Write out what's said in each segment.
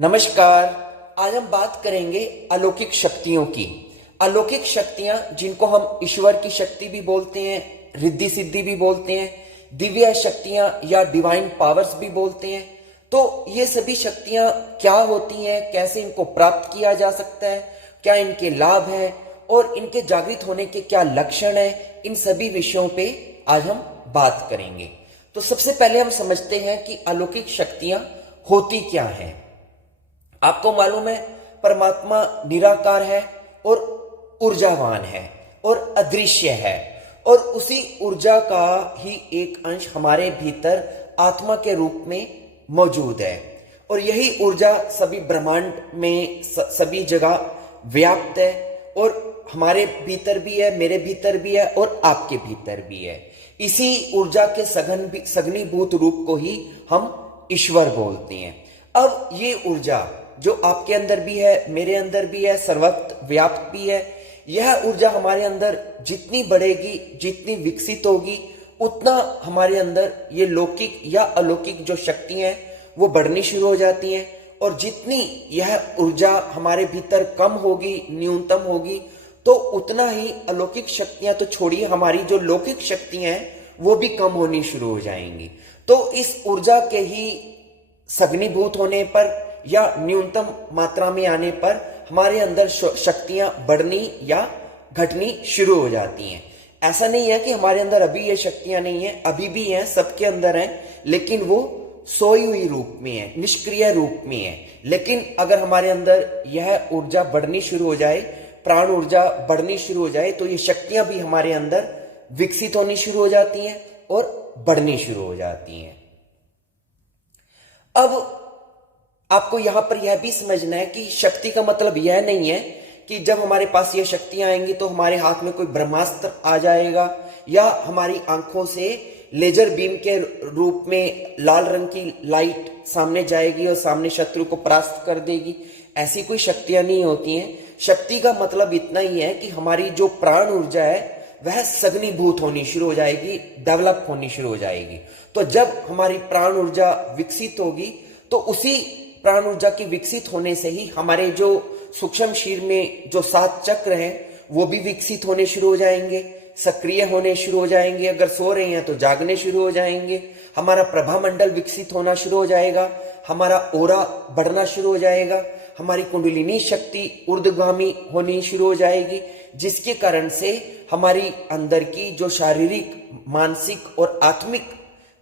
नमस्कार। आज हम बात करेंगे अलौकिक शक्तियों की। अलौकिक शक्तियां जिनको हम ईश्वर की शक्ति भी बोलते हैं, रिद्धि सिद्धि भी बोलते हैं, दिव्य शक्तियां या डिवाइन पावर्स भी बोलते हैं। तो ये सभी शक्तियां क्या होती हैं, कैसे इनको प्राप्त किया जा सकता है, क्या इनके लाभ हैं और इनके जागृत होने के क्या लक्षण हैं, इन सभी विषयों पे आज हम बात करेंगे। तो सबसे पहले हम समझते हैं कि अलौकिक शक्तियां होती क्या हैं। आपको मालूम है परमात्मा निराकार है और ऊर्जावान है और अदृश्य है, और उसी ऊर्जा का ही एक अंश हमारे भीतर आत्मा के रूप में मौजूद है। और यही ऊर्जा सभी ब्रह्मांड में सभी जगह व्याप्त है, और हमारे भीतर भी है, मेरे भीतर भी है और आपके भीतर भी है। इसी ऊर्जा के सघनीभूत रूप को ही हम ईश्वर बोलते हैं। अब ये ऊर्जा जो आपके अंदर भी है, मेरे अंदर भी है, सर्वत्र व्याप्त भी है, यह ऊर्जा हमारे अंदर जितनी बढ़ेगी, जितनी विकसित होगी, उतना हमारे अंदर ये लौकिक या अलौकिक जो शक्तियां हैं वो बढ़नी शुरू हो जाती हैं। और जितनी यह ऊर्जा हमारे भीतर कम होगी, न्यूनतम होगी, तो उतना ही अलौकिक शक्तियां तो छोड़िए, हमारी जो लौकिक शक्तियां हैं वो भी कम होनी शुरू हो जाएंगी। तो इस ऊर्जा के ही सघनीभूत होने पर या न्यूनतम मात्रा में आने पर हमारे अंदर शक्तियां बढ़नी या घटनी शुरू हो जाती हैं। ऐसा नहीं है कि हमारे अंदर अभी ये शक्तियां नहीं है, अभी भी हैं, सबके अंदर हैं, लेकिन वो सोई हुई रूप में है, निष्क्रिय रूप में है। लेकिन अगर हमारे अंदर यह ऊर्जा बढ़नी शुरू हो जाए, प्राण ऊर्जा बढ़नी शुरू हो जाए, तो ये शक्तियां भी हमारे अंदर विकसित होनी शुरू हो जाती हैं और बढ़नी शुरू हो जाती हैं। अब आपको यहां पर यह भी समझना है कि शक्ति का मतलब यह नहीं है कि जब हमारे पास ये शक्तियां आएंगी तो हमारे हाथ में कोई ब्रह्मास्त्र आ जाएगा या हमारी आंखों से लेजर बीम के रूप में लाल रंग की लाइट सामने जाएगी और सामने शत्रु को परास्त कर देगी। ऐसी कोई शक्तियां नहीं होती हैं। शक्ति का मतलब इतना ही है कि हमारी जो प्राण ऊर्जा है वह सघनीभूत होनी शुरू हो जाएगी, डेवलप होनी शुरू हो जाएगी। तो जब हमारी प्राण ऊर्जा विकसित होगी तो उसी प्राण ऊर्जा की विकसित होने से ही हमारे जो सूक्ष्म शरीर में जो 7 चक्र हैं वो भी विकसित होने शुरू हो जाएंगे, सक्रिय होने शुरू हो जाएंगे। अगर सो रहे हैं तो जागने शुरू हो जाएंगे। हमारा प्रभा मंडल विकसित होना शुरू हो जाएगा, हमारा ओरा बढ़ना शुरू हो जाएगा, हमारी कुंडलिनी शक्ति ऊर्ध्वगामी होनी शुरू हो जाएगी, जिसके कारण से हमारी अंदर की जो शारीरिक, मानसिक और आत्मिक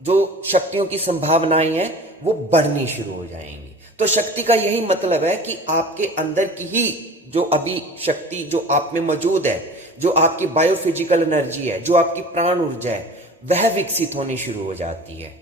जो शक्तियों की संभावनाएं हैं वो बढ़नी शुरू हो जाएंगी। तो शक्ति का यही मतलब है कि आपके अंदर की ही जो अभी शक्ति जो आप में मौजूद है, जो आपकी बायोफिजिकल एनर्जी है, जो आपकी प्राण ऊर्जा है, वह विकसित होनी शुरू हो जाती है।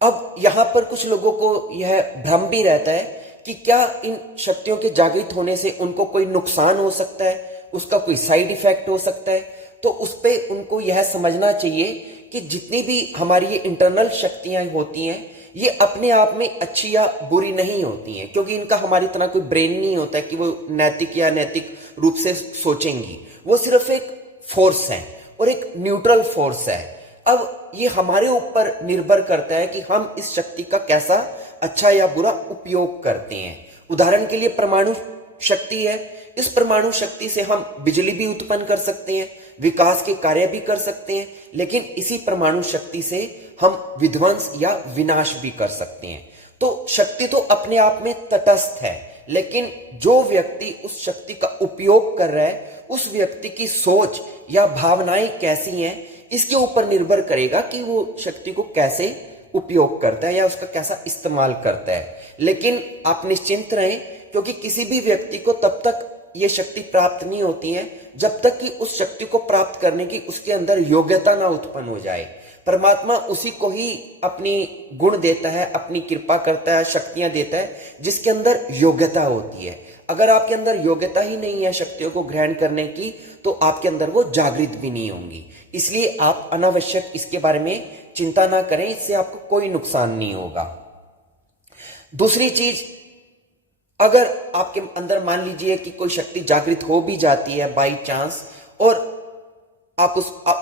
अब यहां पर कुछ लोगों को यह भ्रम भी रहता है कि क्या इन शक्तियों के जागृत होने से उनको कोई नुकसान हो सकता है, उसका कोई साइड इफेक्ट हो सकता है। तो उस पर उनको यह समझना चाहिए कि जितनी भी हमारी ये इंटरनल शक्तियां होती हैं ये अपने आप में अच्छी या बुरी नहीं होती हैं, क्योंकि इनका हमारी तरह कोई ब्रेन नहीं होता है कि वो नैतिक या नैतिक रूप से सोचेंगी। वो सिर्फ एक फोर्स है और एक न्यूट्रल फोर्स है। अब ये हमारे ऊपर निर्भर करता है कि हम इस शक्ति का कैसा अच्छा या बुरा उपयोग करते हैं। उदाहरण के लिए परमाणु शक्ति है, इस परमाणु शक्ति से हम बिजली भी उत्पन्न कर सकते हैं, विकास के कार्य भी कर सकते हैं, लेकिन इसी परमाणु शक्ति से हम विध्वंस या विनाश भी कर सकते हैं। तो शक्ति तो अपने आप में तटस्थ है, लेकिन जो व्यक्ति उस शक्ति का उपयोग कर रहा है, उस व्यक्ति की सोच या भावनाएं कैसी हैं, इसके ऊपर निर्भर करेगा कि वो शक्ति को कैसे उपयोग करता है या उसका कैसा इस्तेमाल करता है। लेकिन आप निश्चिंत रहें, क्योंकि किसी भी व्यक्ति को तब तक ये शक्ति प्राप्त नहीं होती है जब तक कि उस शक्ति को प्राप्त करने की उसके अंदर योग्यता ना उत्पन्न हो जाए। परमात्मा उसी को ही अपनी गुण देता है, अपनी कृपा करता है, शक्तियां देता है जिसके अंदर योग्यता होती है। अगर आपके अंदर योग्यता ही नहीं है शक्तियों को ग्रहण करने की, तो आपके अंदर वो जागृत भी नहीं होंगी। इसलिए आप अनावश्यक इसके बारे में चिंता ना करें, इससे आपको कोई नुकसान नहीं होगा। दूसरी चीज, अगर आपके अंदर मान लीजिए कि कोई शक्ति जागृत हो भी जाती है बाई चांस, और आप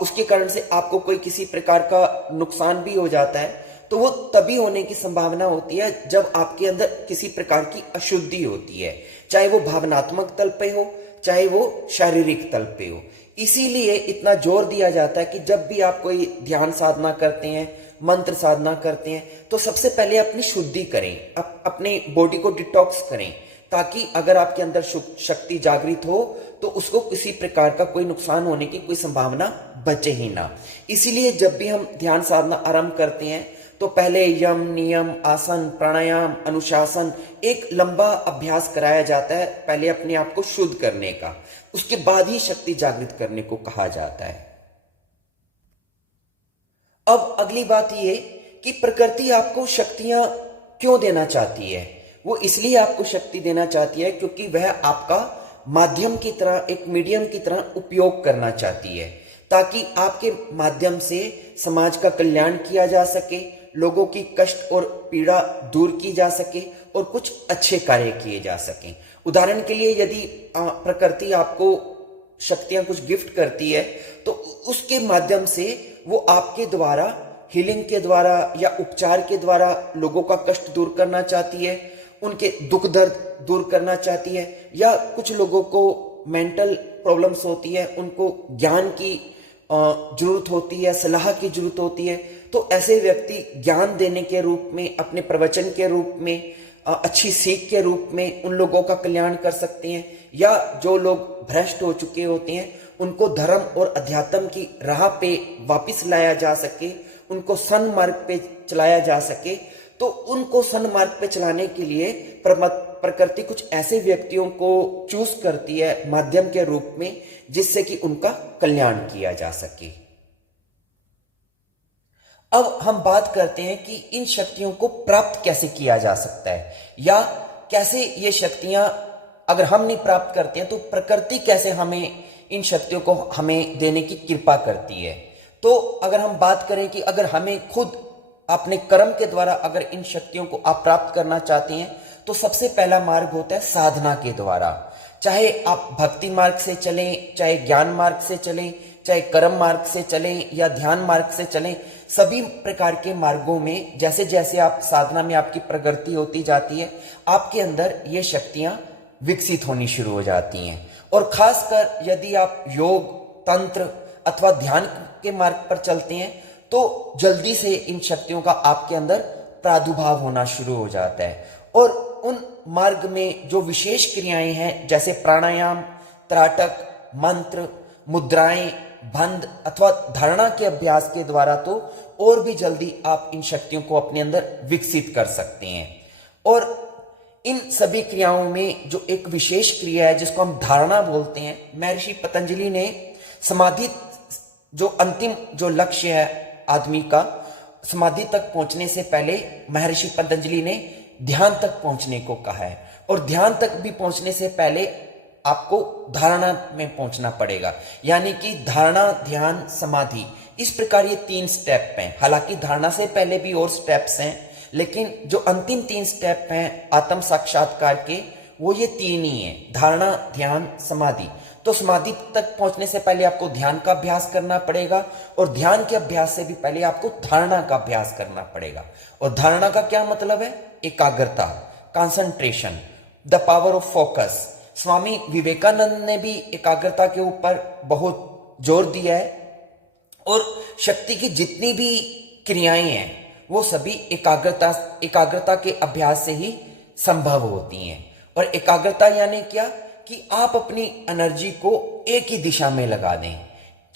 उसके कारण से आपको कोई किसी प्रकार का नुकसान भी हो जाता है, तो वो तभी होने की संभावना होती है जब आपके अंदर किसी प्रकार की अशुद्धि होती है, चाहे वो भावनात्मक तल पे हो, चाहे वो शारीरिक तल पे हो। इसीलिए इतना जोर दिया जाता है कि जब भी आप कोई ध्यान साधना करते हैं, मंत्र साधना करते हैं, तो सबसे पहले अपनी शुद्धि करें, अपने बॉडी को डिटॉक्स करें, ताकि अगर आपके अंदर शक्ति जागृत हो तो उसको किसी प्रकार का कोई नुकसान होने की कोई संभावना बचे ही ना। इसीलिए जब भी हम ध्यान साधना आरंभ करते हैं तो पहले यम, नियम, आसन, प्राणायाम, अनुशासन, एक लंबा अभ्यास कराया जाता है, पहले अपने आप को शुद्ध करने का, उसके बाद ही शक्ति जागृत करने को कहा जाता है। अब अगली बात ये कि प्रकृति आपको शक्तियां क्यों देना चाहती है। वो इसलिए आपको शक्ति देना चाहती है क्योंकि वह आपका माध्यम की तरह, एक मीडियम की तरह उपयोग करना चाहती है, ताकि आपके माध्यम से समाज का कल्याण किया जा सके, लोगों की कष्ट और पीड़ा दूर की जा सके और कुछ अच्छे कार्य किए जा सके। उदाहरण के लिए यदि प्रकृति आपको शक्तियां कुछ गिफ्ट करती है तो उसके माध्यम से वो आपके द्वारा, हीलिंग के द्वारा या उपचार के द्वारा लोगों का कष्ट दूर करना चाहती है, उनके दुख दर्द दूर करना चाहती है, या कुछ लोगों को मेंटल प्रॉब्लम्स होती है, उनको ज्ञान की जरूरत होती है, सलाह की जरूरत होती है, तो ऐसे व्यक्ति ज्ञान देने के रूप में, अपने प्रवचन के रूप में, अच्छी सीख के रूप में उन लोगों का कल्याण कर सकते हैं। या जो लोग भ्रष्ट हो चुके होते हैं उनको धर्म और अध्यात्म की राह पे वापस लाया जा सके, उनको सन्मार्ग पे चलाया जा सके। तो उनको सन्मार्ग पे चलाने के लिए प्रकृति कुछ ऐसे व्यक्तियों को चूज करती है माध्यम के रूप में, जिससे कि उनका कल्याण किया जा सके। अब हम बात करते हैं कि इन शक्तियों को प्राप्त कैसे किया जा सकता है, या कैसे ये शक्तियां अगर हम नहीं प्राप्त करते हैं तो प्रकृति कैसे हमें इन शक्तियों को हमें देने की कृपा करती है। तो अगर हम बात करें कि अगर हमें खुद अपने कर्म के द्वारा अगर इन शक्तियों को आप प्राप्त करना चाहते हैं तो सबसे पहला मार्ग होता है साधना के द्वारा। चाहे आप भक्ति मार्ग से चलें, चाहे ज्ञान मार्ग से चलें, चाहे कर्म मार्ग से चलें या ध्यान मार्ग से चलें, सभी प्रकार के मार्गों में जैसे जैसे आप साधना में आपकी प्रगति होती जाती है, आपके अंदर ये शक्तियां विकसित होनी शुरू हो जाती हैं। और खासकर यदि आप योग, तंत्र अथवा ध्यान के मार्ग पर चलते हैं तो जल्दी से इन शक्तियों का आपके अंदर प्रादुर्भाव होना शुरू हो जाता है। और उन मार्ग में जो विशेष क्रियाएं हैं, जैसे प्राणायाम, त्राटक, मंत्र, मुद्राएं, बंध अथवा धारणा के अभ्यास के द्वारा तो और भी जल्दी आप इन शक्तियों को अपने अंदर विकसित कर सकते हैं। और इन सभी क्रियाओं में जो एक विशेष क्रिया है जिसको हम धारणा बोलते हैं, महर्षि पतंजलि ने समाधि, जो अंतिम जो लक्ष्य है आदमी का, समाधि तक पहुंचने से पहले महर्षि पतंजलि ने ध्यान तक पहुंचने को कहा है। और ध्यान तक भी पहुंचने से पहले आपको धारणा में पहुंचना पड़ेगा, यानी कि धारणा, ध्यान, समाधि, इस प्रकार ये 3 स्टेप हैं। हालांकि धारणा से पहले भी और स्टेप्स हैं, लेकिन जो अंतिम 3 स्टेप हैं आत्म साक्षात्कार के, वो ये 3 ही हैं, धारणा, ध्यान, समाधि। तो समाधि तक पहुंचने से पहले आपको ध्यान का अभ्यास करना पड़ेगा, और ध्यान के अभ्यास से भी पहले आपको धारणा का अभ्यास करना पड़ेगा। और धारणा का क्या मतलब है? एकाग्रता, concentration, the power of focus. Swami Vivekananda ने भी एकाग्रता के ऊपर बहुत जोर दिया है, और शक्ति की जितनी भी क्रियाएं हैं वो सभी एकाग्रता के अभ्यास से ही संभव होती हैं। और एकाग्रता यानी क्या कि आप अपनी एनर्जी को एक ही दिशा में लगा दें,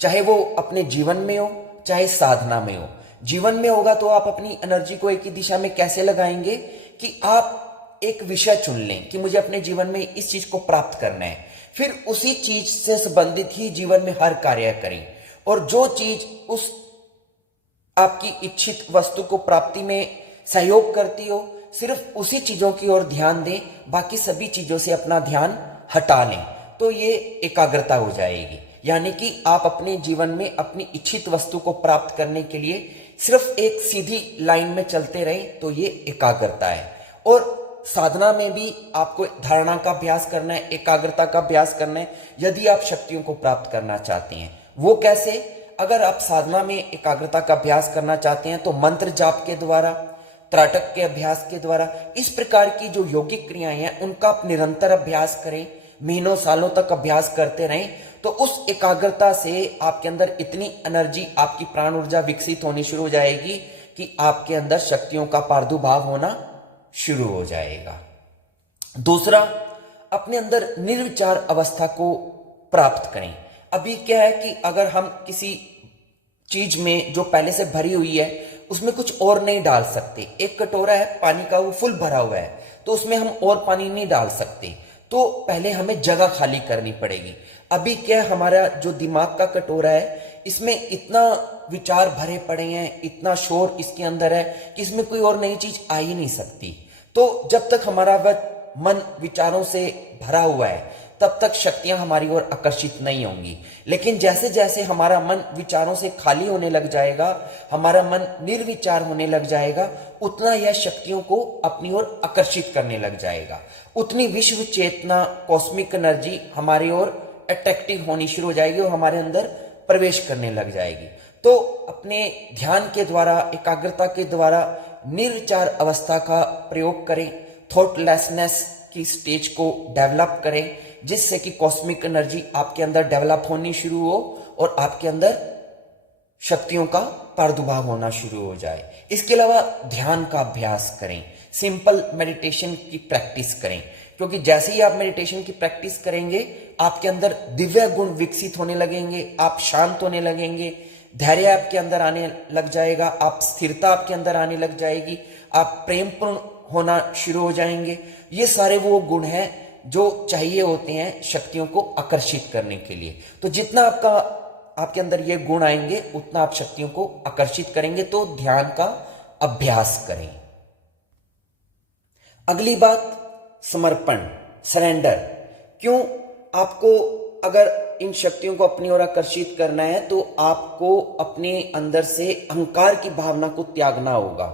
चाहे वो अपने जीवन में हो चाहे साधना में हो। जीवन में होगा तो आप अपनी एनर्जी को एक ही दिशा में कैसे लगाएंगे कि आप एक विषय चुन लें कि मुझे अपने जीवन में इस चीज को प्राप्त करना है, फिर उसी चीज से संबंधित ही जीवन में हर कार्य करें। और जो चीज उस आपकी इच्छित वस्तु को प्राप्ति में सहयोग करती हो, सिर्फ उसी चीजों की ओर ध्यान दें, बाकी सभी चीजों से अपना ध्यान हटा लें, तो ये एकाग्रता हो जाएगी। यानी कि आप अपने जीवन में अपनी इच्छित वस्तु को प्राप्त करने के लिए सिर्फ एक सीधी लाइन में चलते रहें, तो ये एकाग्रता है। और साधना में भी आपको धारणा का अभ्यास करना है, एकाग्रता का अभ्यास करना है, यदि आप शक्तियों को प्राप्त करना चाहते हैं। वो कैसे? अगर आप साधना में एकाग्रता का अभ्यास करना चाहते हैं तो मंत्र जाप के द्वारा, त्राटक के अभ्यास के द्वारा, इस प्रकार की जो योगिक क्रियाएं हैं उनका आप निरंतर अभ्यास करें, महीनों सालों तक अभ्यास करते रहें, तो उस एकाग्रता से आपके अंदर इतनी एनर्जी, आपकी प्राण ऊर्जा विकसित होनी शुरू हो जाएगी कि आपके अंदर शक्तियों का प्रादुर्भाव होना शुरू हो जाएगा। दूसरा, अपने अंदर निर्विचार अवस्था को प्राप्त करें। अभी क्या है कि अगर हम किसी चीज में जो पहले से भरी हुई है उसमें कुछ और नहीं डाल सकते, एक कटोरा है पानी का, वो फुल भरा हुआ है, तो उसमें हम और पानी नहीं डाल सकते, तो पहले हमें जगह खाली करनी पड़ेगी। अभी क्या है, हमारा जो दिमाग का कटोरा है इसमें इतना विचार भरे पड़े हैं, इतना शोर इसके अंदर है कि इसमें कोई और नई चीज आ ही नहीं सकती। तो जब तक हमारा वह मन विचारों से भरा हुआ है तब तक शक्तियां हमारी ओर आकर्षित नहीं होंगी। लेकिन जैसे जैसे हमारा मन विचारों से खाली होने लग जाएगा, हमारा मन निर्विचार होने लग जाएगा, उतना यह शक्तियों को अपनी ओर आकर्षित करने लग जाएगा, उतनी विश्व चेतना, कॉस्मिक एनर्जी हमारी ओर अट्रैक्टिव होनी शुरू हो जाएगी और हमारे अंदर प्रवेश करने लग जाएगी। तो अपने ध्यान के द्वारा, एकाग्रता के द्वारा निर्विचार अवस्था का प्रयोग करें, थॉटलेसनेस की स्टेज को डेवलप करें, जिससे कि कॉस्मिक एनर्जी आपके अंदर डेवलप होनी शुरू हो और आपके अंदर शक्तियों का प्रादुर्भाव होना शुरू हो जाए। इसके अलावा ध्यान का अभ्यास करें, सिंपल मेडिटेशन की प्रैक्टिस करें, क्योंकि जैसे ही आप मेडिटेशन की प्रैक्टिस करेंगे आपके अंदर दिव्य गुण विकसित होने लगेंगे, आप शांत होने लगेंगे, धैर्य आपके अंदर आने लग जाएगा, आप स्थिरता आपके अंदर आने लग जाएगी, आप प्रेमपूर्ण होना शुरू हो जाएंगे। ये सारे वो गुण हैं जो चाहिए होते हैं शक्तियों को आकर्षित करने के लिए। तो जितना आपके अंदर ये गुण आएंगे उतना आप शक्तियों को आकर्षित करेंगे। तो ध्यान का अभ्यास करें। अगली बात, समर्पण, सरेंडर। क्यों? आपको अगर इन शक्तियों को अपनी ओर आकर्षित करना है तो आपको अपने अंदर से अहंकार की भावना को त्यागना होगा।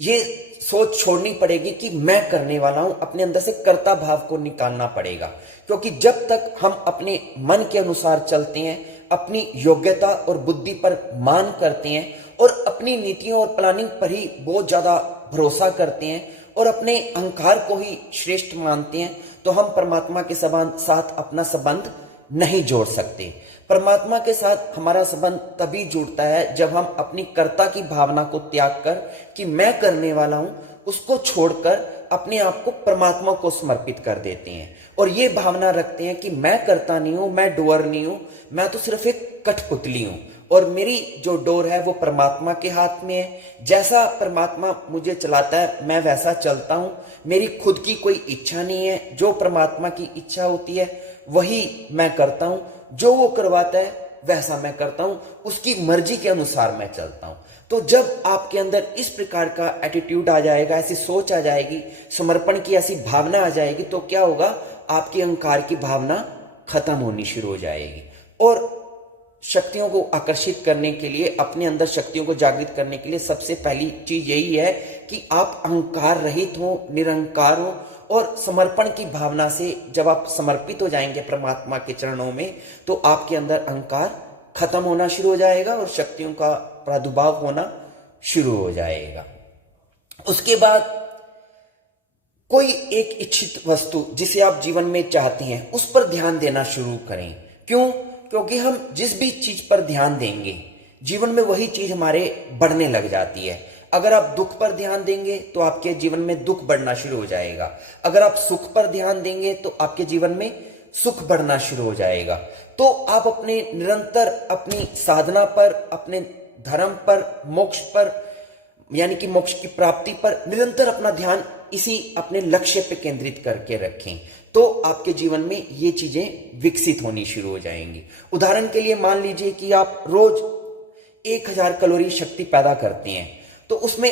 ये सोच छोड़नी पड़ेगी कि मैं करने वाला हूं, अपने अंदर से कर्ता भाव को निकालना पड़ेगा। क्योंकि जब तक हम अपने मन के अनुसार चलते हैं, अपनी योग्यता और बुद्धि पर मान करते हैं और अपनी नीतियों और प्लानिंग पर ही बहुत ज्यादा भरोसा करते हैं और अपने अहंकार को ही श्रेष्ठ मानते हैं, तो हम परमात्मा के साथ अपना संबंध नहीं जोड़ सकते। परमात्मा के साथ हमारा संबंध तभी जुड़ता है जब हम अपनी कर्ता की भावना को त्याग कर, कि मैं करने वाला हूं, उसको छोड़कर अपने आप को परमात्मा को समर्पित कर देते हैं और ये भावना रखते हैं कि मैं करता नहीं हूं, मैं डोर नहीं हूं, मैं तो सिर्फ एक कठपुतली हूं और मेरी जो डोर है वो परमात्मा के हाथ में है। जैसा परमात्मा मुझे चलाता है मैं वैसा चलता हूं, मेरी खुद की कोई इच्छा नहीं है, जो परमात्मा की इच्छा होती है वही मैं करता हूं, जो वो करवाता है वैसा मैं करता हूं, उसकी मर्जी के अनुसार मैं चलता हूं। तो जब आपके अंदर इस प्रकार का एटीट्यूड आ जाएगा, ऐसी सोच आ जाएगी, समर्पण की ऐसी भावना आ जाएगी, तो क्या होगा, आपकी अहंकार की भावना खत्म होनी शुरू हो जाएगी। और शक्तियों को आकर्षित करने के लिए, अपने अंदर शक्तियों को जागृत करने के लिए सबसे पहली चीज यही है कि आप अहंकार रहित हो, निरंकार हो और समर्पण की भावना से जब आप समर्पित हो जाएंगे परमात्मा के चरणों में, तो आपके अंदर अहंकार खत्म होना शुरू हो जाएगा और शक्तियों का प्रादुर्भाव होना शुरू हो जाएगा। उसके बाद कोई एक इच्छित वस्तु जिसे आप जीवन में चाहते हैं उस पर ध्यान देना शुरू करें। क्यों? क्योंकि हम जिस भी चीज पर ध्यान देंगे जीवन में वही चीज हमारे बढ़ने लग जाती है। अगर आप दुख पर ध्यान देंगे तो आपके जीवन में दुख बढ़ना शुरू हो जाएगा, अगर आप सुख पर ध्यान देंगे तो आपके जीवन में सुख बढ़ना शुरू हो जाएगा। तो आप अपने निरंतर अपनी साधना पर, अपने धर्म पर, मोक्ष पर, यानी कि मोक्ष की प्राप्ति पर निरंतर अपना ध्यान इसी अपने लक्ष्य पे केंद्रित करके रखें, तो आपके जीवन में ये चीजें विकसित होनी शुरू हो जाएंगी। उदाहरण के लिए मान लीजिए कि आप रोज 1000 कैलोरी शक्ति पैदा करते हैं, तो उसमें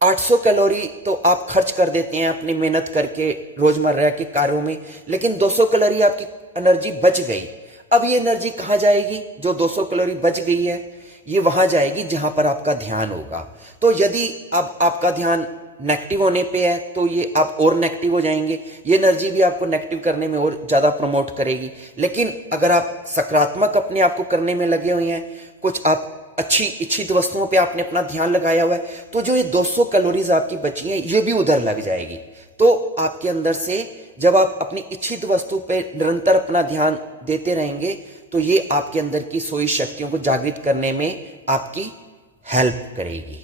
800 कैलोरी तो आप खर्च कर देते हैं अपनी मेहनत करके रोजमर्रा के कार्यों में, लेकिन 200 कैलोरी आपकी एनर्जी बच गई। अब ये एनर्जी कहां जाएगी? जो 200 कैलोरी बच गई है ये वहां जाएगी जहां पर आपका ध्यान होगा। तो यदि अब आपका ध्यान नेगेटिव होने पे है तो ये आप और नेगेटिव हो जाएंगे, ये एनर्जी भी आपको नेगेटिव करने में और ज्यादा प्रमोट करेगी। लेकिन अगर आप सकारात्मक अपने आप को करने में लगे हुए हैं, कुछ आप अच्छी इच्छित वस्तुओं पे आपने अपना ध्यान लगाया हुआ है, तो जो ये 200 कैलोरीज आपकी बची हैं ये भी उधर लग जाएगी। तो आपके अंदर से जब आप अपनी इच्छित वस्तु पे निरंतर अपना ध्यान देते रहेंगे तो ये आपके अंदर की सोई शक्तियों को जागृत करने में आपकी हेल्प करेगी।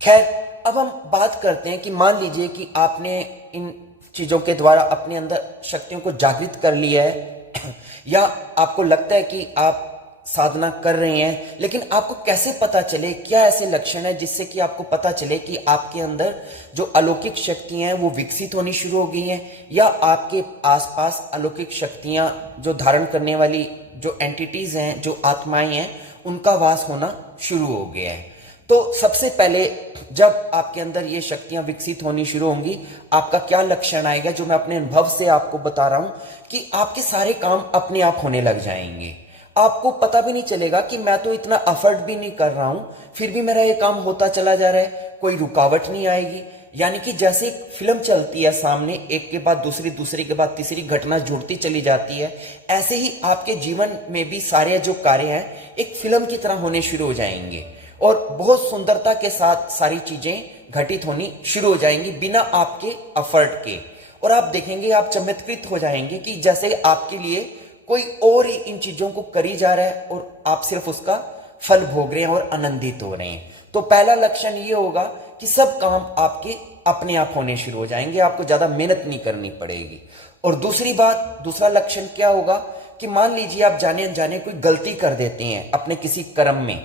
खैर, अब हम बात करते हैं कि मान लीजिए कि आपने इन चीजों के द्वारा अपने अंदर शक्तियों को जागृत कर लिया है या आपको लगता है कि आप साधना कर रहे हैं, लेकिन आपको कैसे पता चले, क्या ऐसे लक्षण है जिससे कि आपको पता चले कि आपके अंदर जो अलौकिक शक्तियां हैं वो विकसित होनी शुरू हो गई हैं या आपके आसपास अलौकिक शक्तियां जो धारण करने वाली जो एंटिटीज हैं, जो आत्माएं हैं, उनका वास होना शुरू हो गया है। तो सबसे पहले जब आपके अंदर ये शक्तियां विकसित होनी शुरू होंगी, आपका क्या लक्षण आएगा, जो मैं अपने अनुभव से आपको बता रहा हूं कि आपके सारे काम अपने आप होने लग जाएंगे। आपको पता भी नहीं चलेगा कि मैं तो इतना एफर्ट भी नहीं कर रहा हूं, फिर भी मेरा ये काम होता चला जा रहा है, कोई रुकावट नहीं आएगी। यानी कि जैसे एक फिल्म चलती है सामने, एक के बाद दूसरी, दूसरी के बाद तीसरी घटना जुड़ती चली जाती है, ऐसे ही आपके जीवन में भी सारे जो कार्य हैं एक फिल्म की तरह होने शुरू हो जाएंगे और बहुत सुंदरता के साथ सारी चीजें घटित होनी शुरू हो जाएंगी बिना आपके एफर्ट के। और आप देखेंगे, आप चमत्कृत हो जाएंगे कि जैसे आपके लिए कोई और ही इन चीजों को करी जा रहा है और आप सिर्फ उसका फल भोग रहे हैं और आनंदित हो रहे हैं। तो पहला लक्षण ये होगा कि सब काम आपके अपने आप होने शुरू हो जाएंगे, आपको ज्यादा मेहनत नहीं करनी पड़ेगी। और दूसरी बात, दूसरा लक्षण क्या होगा कि मान लीजिए आप जाने अनजाने कोई गलती कर देते हैं अपने किसी कर्म में,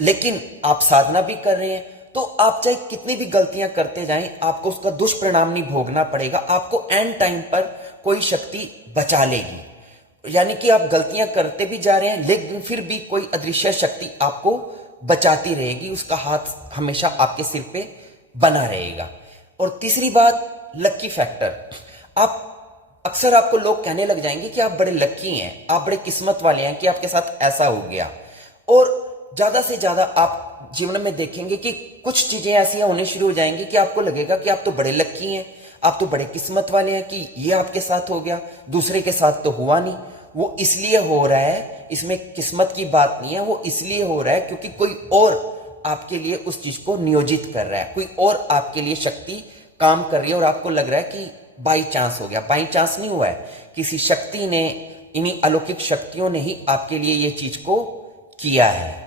लेकिन आप साधना भी कर रहे हैं, तो आप चाहे कितनी भी गलतियां करते जाएं, आपको उसका दुष्परिणाम नहीं भोगना पड़ेगा। आपको एंड टाइम पर कोई शक्ति बचा लेगी। यानी कि आप गलतियां करते भी जा रहे हैं, लेकिन फिर भी कोई अदृश्य शक्ति आपको बचाती रहेगी, उसका हाथ हमेशा आपके सिर पे बना रहेगा। और तीसरी बात, लक्की फैक्टर। आप अक्सर, आपको लोग कहने लग जाएंगे कि आप बड़े लक्की हैं, आप बड़े किस्मत वाले हैं कि आपके साथ ऐसा हो गया। और ज्यादा से ज्यादा आप जीवन में देखेंगे कि कुछ चीजें ऐसी होने शुरू हो जाएंगी कि आपको लगेगा कि आप तो बड़े लक्की हैं, आप तो बड़े किस्मत वाले हैं कि ये आपके साथ हो गया, दूसरे के साथ तो हुआ नहीं। वो इसलिए हो रहा है, इसमें किस्मत की बात नहीं है, वो इसलिए हो रहा है क्योंकि कोई और आपके लिए उस चीज को नियोजित कर रहा है, कोई और आपके लिए शक्ति काम कर रही है और आपको लग रहा है कि बाई चांस हो गया। बाई चांस नहीं हुआ है, किसी शक्ति ने, इन्हीं अलौकिक शक्तियों ने ही आपके लिए ये चीज को किया है।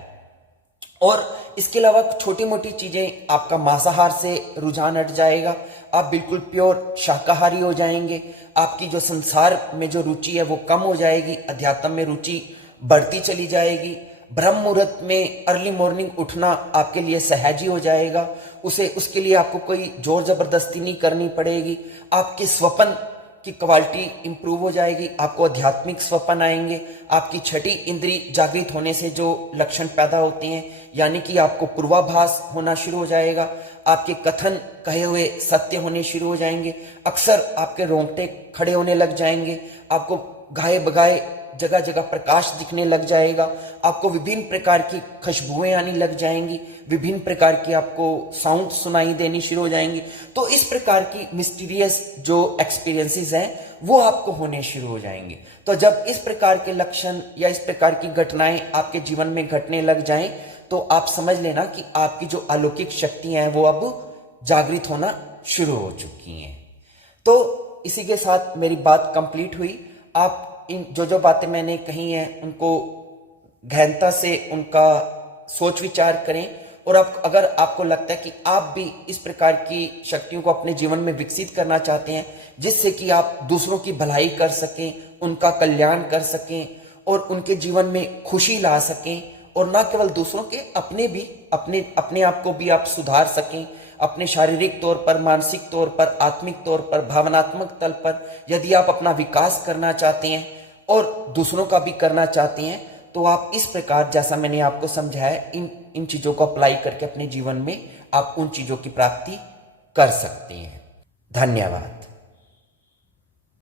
और इसके अलावा छोटी मोटी चीजें, आपका मांसाहार से रुझान हट जाएगा, आप बिल्कुल प्योर शाकाहारी हो जाएंगे, आपकी जो संसार में जो रुचि है वो कम हो जाएगी, अध्यात्म में रुचि बढ़ती चली जाएगी। ब्रह्म मुहूर्त में अर्ली मॉर्निंग उठना आपके लिए सहज ही हो जाएगा, उसके लिए आपको कोई जोर जबरदस्ती नहीं करनी पड़ेगी। आपके स्वप्न की क्वालिटी इंप्रूव हो जाएगी, आपको आध्यात्मिक स्वप्न आएंगे। आपकी छठी इंद्री जागृत होने से जो लक्षण पैदा होते हैं, यानी कि आपको पूर्वाभास होना शुरू हो जाएगा, आपके कथन कहे हुए सत्य होने शुरू हो जाएंगे। अक्सर आपके रोंगटे खड़े होने लग जाएंगे, आपको गाए बगाए जगह जगह प्रकाश दिखने लग जाएगा, आपको विभिन्न प्रकार की खुशबुएं आने लग जाएंगी, विभिन्न प्रकार की आपको साउंड सुनाई देनी शुरू हो जाएंगी। तो इस प्रकार की मिस्टीरियस जो एक्सपीरियंसेस हैं वो आपको होने शुरू हो जाएंगे। तो जब इस प्रकार के लक्षण या इस प्रकार की घटनाएं आपके जीवन में घटने लग जाएं, तो आप समझ लेना कि आपकी जो अलौकिक शक्तियां हैं वो अब जागृत होना शुरू हो चुकी हैं। तो इसी के साथ मेरी बात कंप्लीट हुई। आप इन जो बातें मैंने कही हैं उनको गहनता से उनका सोच विचार करें, और अगर आपको लगता है कि आप भी इस प्रकार की शक्तियों को अपने जीवन में विकसित करना चाहते हैं जिससे कि आप दूसरों की भलाई कर सकें, उनका कल्याण कर सकें और उनके जीवन में खुशी ला सकें, और ना केवल दूसरों के, अपने आप को भी आप सुधार सकें, अपने शारीरिक तौर पर, मानसिक तौर पर, आत्मिक तौर पर, भावनात्मक तल पर यदि आप अपना विकास करना चाहते हैं और दूसरों का भी करना चाहते हैं, तो आप इस प्रकार, जैसा मैंने आपको समझाया, इन चीजों को अप्लाई करके अपने जीवन में आप उन चीजों की प्राप्ति कर सकते हैं। धन्यवाद।